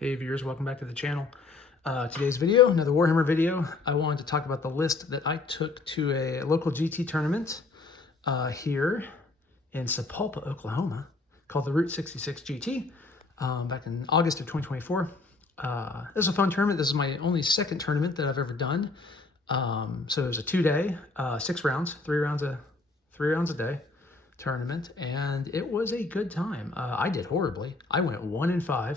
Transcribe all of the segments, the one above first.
Hey viewers, welcome back to the channel. Today's video, another Warhammer video. I wanted to talk about the list that I took to a local GT tournament here in Sapulpa, Oklahoma, called the Route 66 GT back in August of 2024. This is a fun tournament. This is my only second tournament that I've ever done. So it was a 2-day, 6 rounds, three rounds a day tournament, and it was a good time. I did horribly. I went 1-5.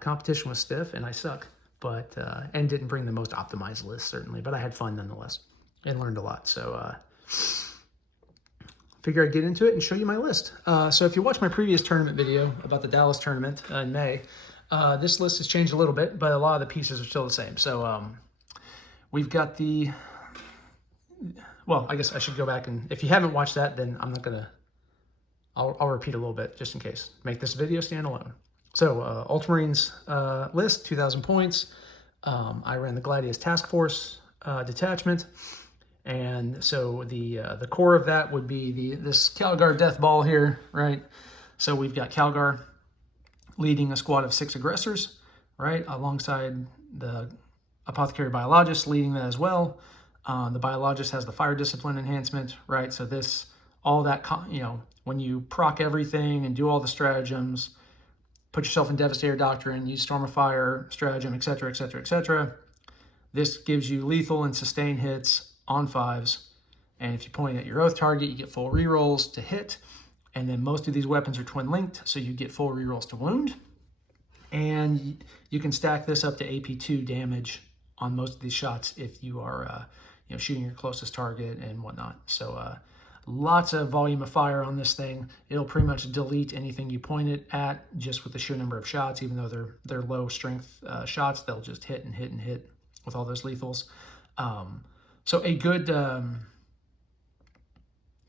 Competition was stiff and I suck, but and didn't bring the most optimized list certainly, but I had fun nonetheless and learned a lot. So figure I'd get into it and show you my list. So if you watch my previous tournament video about the Dallas tournament in May, this list has changed a little bit, but a lot of the pieces are still the same. So we've got the, well, I guess I should go back, and if you haven't watched that, then I'm not gonna, I'll repeat a little bit just in case. Make this video stand alone. So Ultramarines list, 2,000 points. I ran the Gladius task force detachment, and so the core of that would be this Calgar death ball here, right? So we've got Calgar leading a squad of 6 aggressors, right, alongside the Apothecary Biologis leading that as well. The Biologis has the fire discipline enhancement, right? So this, all that, you know, when you proc everything and do all the stratagems, put yourself in Devastator Doctrine, use Storm of Fire, stratagem, etc., etc., etc. This gives you lethal and sustain hits on 5s. And if you point at your oath target, you get full rerolls to hit. And then most of these weapons are twin linked, so you get full rerolls to wound. And you can stack this up to AP2 damage on most of these shots if you are you know, shooting your closest target and whatnot. So lots of volume of fire on this thing. It'll pretty much delete anything you point it at just with the sheer number of shots. Even though they're low strength shots, they'll just hit and hit and hit with all those lethals. So a good,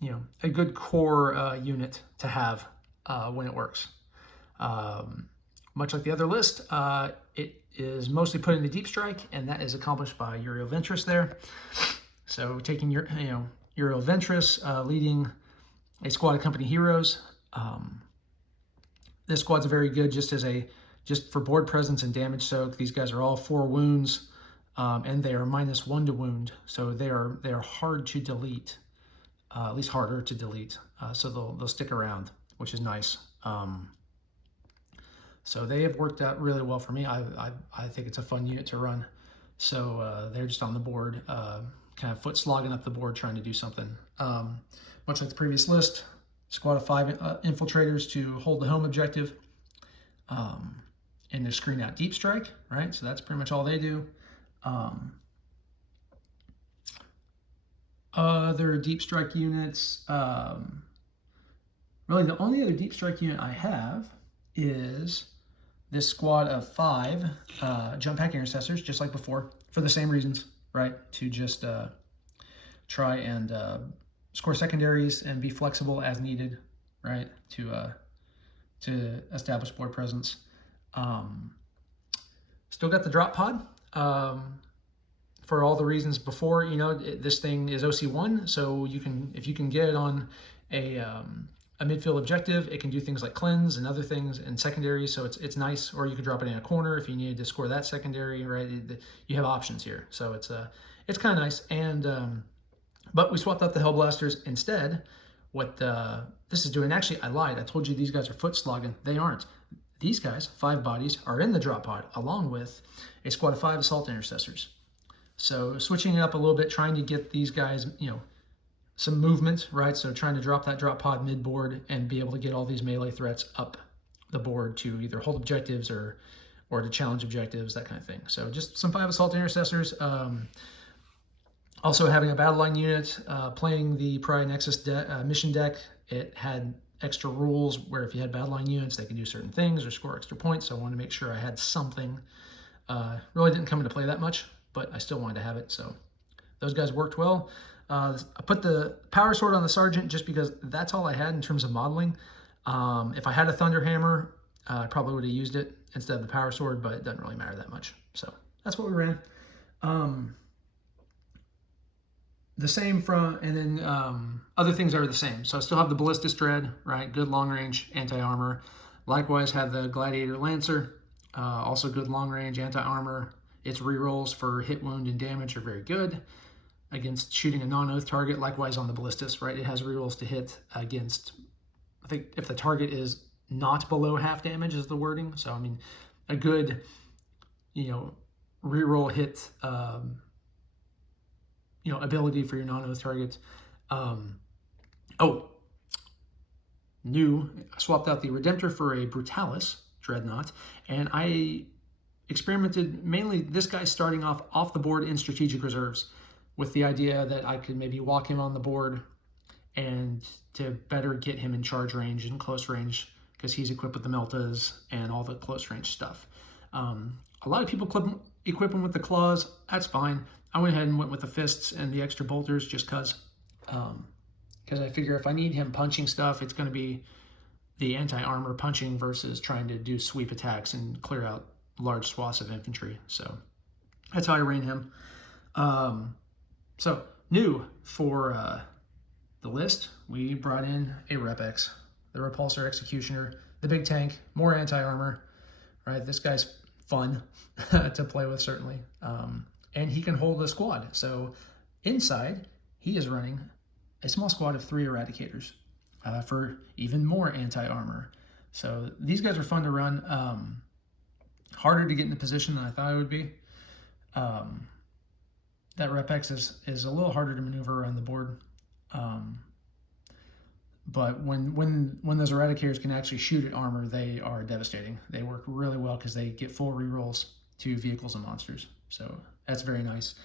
you know, a good core unit to have when it works. Much like the other list, it is mostly put into deep strike, and that is accomplished by Uriel Ventris there. So taking your, you know, Uriel Ventris leading a squad of company heroes. This squad's very good just for board presence and damage soak. These guys are all 4 wounds, and they are -1 to wound, so they are hard to delete, at least harder to delete. So they'll stick around, which is nice. So they have worked out really well for me. I think it's a fun unit to run. So they're just on the board, kind of foot slogging up the board trying to do something. Much like the previous list, squad of 5 infiltrators to hold the home objective, and they screen out deep strike, right? So that's pretty much all they do. Other deep strike units, really the only other deep strike unit I have is this squad of 5 jump pack intercessors, just like before, for the same reasons, right? To just try and score secondaries and be flexible as needed, right? To establish board presence. Still got the drop pod for all the reasons before. You know, this thing is OC1, so you can, if you can get it on a midfield objective, it can do things like cleanse and other things and secondaries, so it's nice. Or you could drop it in a corner if you needed to score that secondary, right? You have options here, so it's kind of nice. And but we swapped out the Hellblasters instead. What this is doing, actually, I lied. I told you these guys are foot slogging. They aren't. These guys, 5 bodies, are in the drop pod along with a squad of 5 assault intercessors. So switching it up a little bit, trying to get these guys, you know, some movement, right? So trying to drop that drop pod mid-board and be able to get all these melee threats up the board to either hold objectives or to challenge objectives, that kind of thing. So just some 5 assault intercessors. Also having a battle line unit, playing the Pariah Nexus mission deck. It had extra rules where if you had battle line units, they could do certain things or score extra points. So I wanted to make sure I had something. Really didn't come into play that much, but I still wanted to have it. So those guys worked well. I put the power sword on the sergeant just because that's all I had in terms of modeling. If I had a thunder hammer, I probably would have used it instead of the power sword, but it doesn't really matter that much. So that's what we ran. The same from, and then other things are the same. So I still have the Ballistus Dread, right? Good long range anti-armor. Likewise have the Gladiator Lancer. Also good long range anti-armor. Its rerolls for hit, wound, and damage are very good against shooting a non-oath target. Likewise on the Ballistus, right? It has rerolls to hit against, I think if the target is not below half damage is the wording. So, I mean, a good, you know, reroll hit, you know, ability for your non-oath targets. New, I swapped out the Redemptor for a Brutalis Dreadnought, and I experimented mainly this guy starting off the board in strategic reserves with the idea that I could maybe walk him on the board and to better get him in charge range and close range because he's equipped with the Meltas and all the close range stuff. A lot of people equip him with the claws. That's fine. I went ahead and went with the fists and the extra bolters just because I figure if I need him punching stuff, it's going to be the anti-armor punching versus trying to do sweep attacks and clear out large swaths of infantry. So that's how I ran him. So new for the list, we brought in a Rep-X, the Repulsor Executioner, the big tank, more anti-armor, right? This guy's fun to play with, certainly. And he can hold a squad. So inside, he is running a small squad of 3 Eradicators for even more anti-armor. So these guys are fun to run. Harder to get into position than I thought it would be. That Rep-X is a little harder to maneuver around the board. But when those Eradicators can actually shoot at armor, they are devastating. They work really well because they get full rerolls to vehicles and monsters. So that's very nice.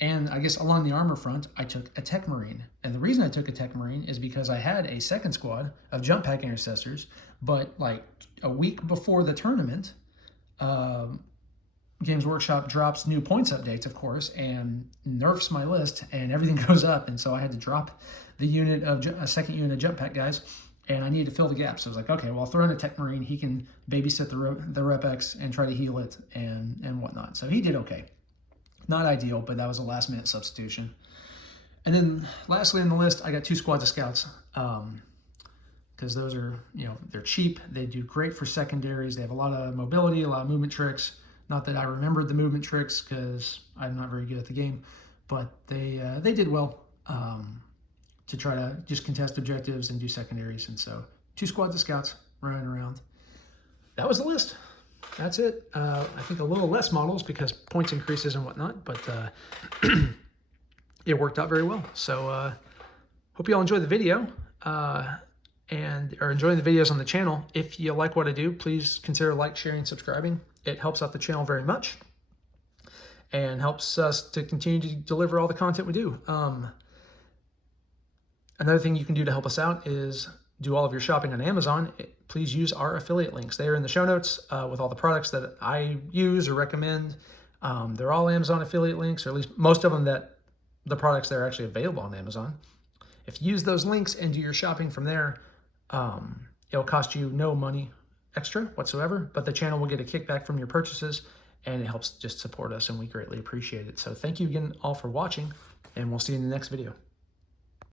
And I guess along the armor front, I took a Techmarine. And the reason I took a Techmarine is because I had a second squad of jump pack intercessors, but like a week before the tournament, Games Workshop drops new points updates, of course, and nerfs my list, and everything goes up. And so I had to drop the unit of a second unit of jump pack guys, and I needed to fill the gaps. So I was like, okay, well, I'll throw in a Techmarine. He can babysit the Rep-X and try to heal it and whatnot. So he did okay. Not ideal, but that was a last-minute substitution. And then lastly on the list, I got 2 squads of scouts because those are, you know, they're cheap. They do great for secondaries. They have a lot of mobility, a lot of movement tricks. Not that I remembered the movement tricks because I'm not very good at the game, but they did well to try to just contest objectives and do secondaries. And so 2 squads of scouts running around. That was the list. That's it. I think a little less models because points increases and whatnot, but it worked out very well. So hope you all enjoyed the video and are enjoying the videos on the channel. If you like what I do, please consider like, sharing, subscribing. It helps out the channel very much and helps us to continue to deliver all the content we do. Another thing you can do to help us out is do all of your shopping on Amazon. Please use our affiliate links. They are in the show notes with all the products that I use or recommend. They're all Amazon affiliate links, or at least most of them that the products that are actually available on Amazon. If you use those links and do your shopping from there, it'll cost you no money extra whatsoever, but the channel will get a kickback from your purchases, and it helps just support us, and we greatly appreciate it. So thank you again all for watching, and we'll see you in the next video.